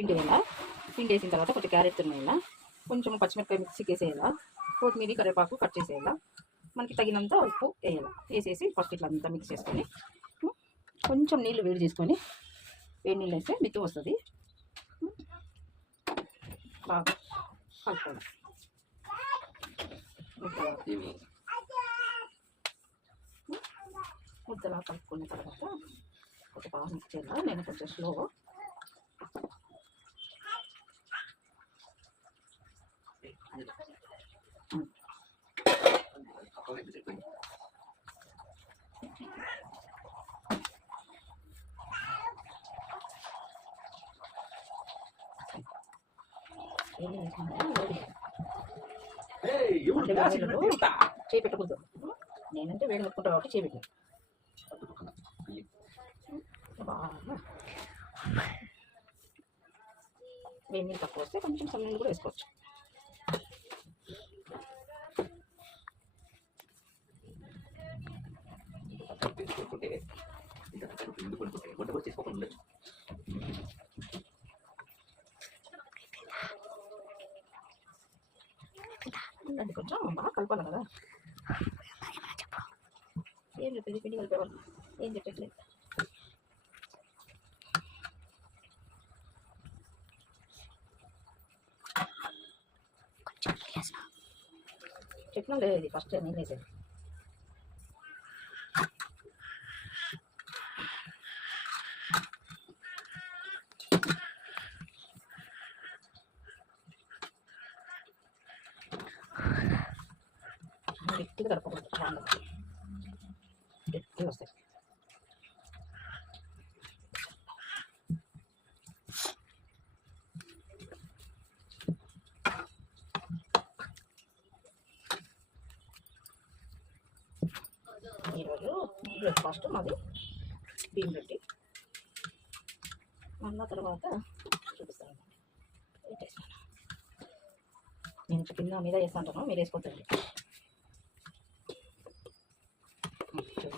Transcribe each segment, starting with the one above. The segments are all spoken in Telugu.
పిండి వేయాలా. పిండి వేసిన తర్వాత కొంచెం క్యారెట్ తురిమేయాలా, కొంచెం పచ్చిమిరపకాయ మిక్సీకి వేసేయాలా, కొత్తిమీర కరివేపాకు కట్ చేసేయాలా, మనకి తగినంత ఉప్పు వేయాలి. వేసేసి ఫస్ట్ ఇట్లా అంతా మిక్స్ చేసుకొని కొంచెం నీళ్ళు వేడి చేసుకొని వేడి నీళ్ళు వేస్తే మిత్తు వస్తుంది. బాగా కలుపుకోవాలి. ముద్దలా కలుపుకున్న తర్వాత కొంచెం బాగా మిక్స్ చేయాలి. నేను కొంచెం స్లో చేపెట్టకూడదు. నేనంటే వేడి ముట్టుకుంటా కాబట్టి చేపెట్టాను. బాగా వేడి నీళ్ళు తక్కువ వస్తే కొంచెం సన్నీళ్ళు కూడా వేసుకోవచ్చు. ఉండండి, కొంచెం బాగా కలపాలి కదా. ఏం చెప్పేది పిండి కలిపేవాళ్ళు ఏం చెప్పట్లేదు. చెప్పినా లేదు, ఇది ఫస్ట్ నేను వేసేది. గట్టిగా కలపకూడదు, బాగుండదు, గట్టిగా వస్తాయి. ఈరోజు బ్రేక్ఫాస్ట్ మాది బియ్యం రొట్టి. మళ్ళా తర్వాత చూపిస్తాను వేసేసాను. నేను కింద మీద వేస్తాను, మీరు వేసుకుంటాను.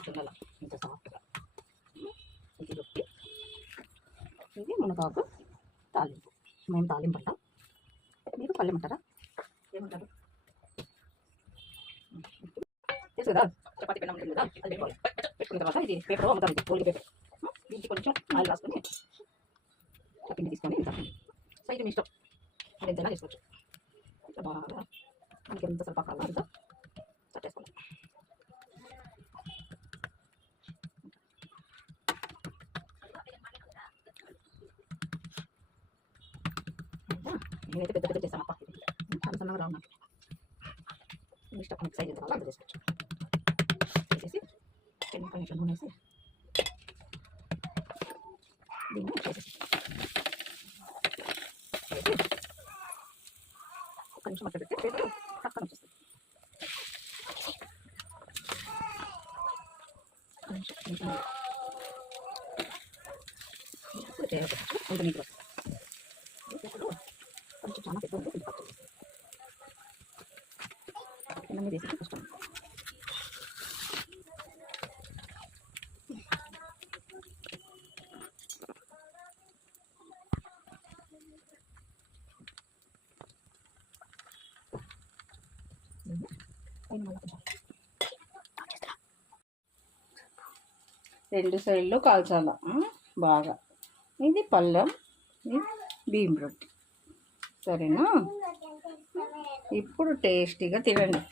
చూడాల ఇంత సాఫ్ట్గా. ఇది రొట్టి, ఇది మునగాకు తాలింపు. మేము తాలింపు అంటాం, మీరు పల్లెం అంటారా, ఏమంటారు తెలుసు కదా. చపాతీ పెనం ఉంటుంది కదా, అది పెట్టుకోవాలి. పెట్టుకున్న తర్వాత ఇది పేపర్ అమ్ముతారు, ఇది ఓల్డ్ పేపర్. దీనికి కొంచెం ఆయిల్ రాసుకొని పిండి తీసుకొని ఇంత సైజు మీ ఇష్టం, అది ఎంతైనా చేసుకోవచ్చు. ఇట్లా బాగా మనకి ఎంత సరిపా కావాలో అంత తట్టేసుకోవాలి. నేనైతే పెద్ద పెద్ద చేస్తాను అప్ప, అంత సన్నగా రావు నాకు. ఇష్టం మనకి సైజ్ ఎంత కావాలో అంత చేసుకోవచ్చు. వేసేసి కొంచెం నూనె వేసి దీన్ని వేసేసి ఒక నిమిషం అట్లా పెడితే పేపర్ పక్కన వచ్చేస్తుంది. ఇప్పుడు చేయాలి కొంత నీళ్ళు ఇప్పుడు కొంచెం చాలా పెద్ద ఉంటుంది. ఇవన్నీ వేసి కష్టం. రెండు సైడ్లు కాల్చాల బాగా. ఇది పళ్ళెం, ఇది బియ్యం రొట్టి. సరేనా? ఇప్పుడు టేస్టీగా తినండి.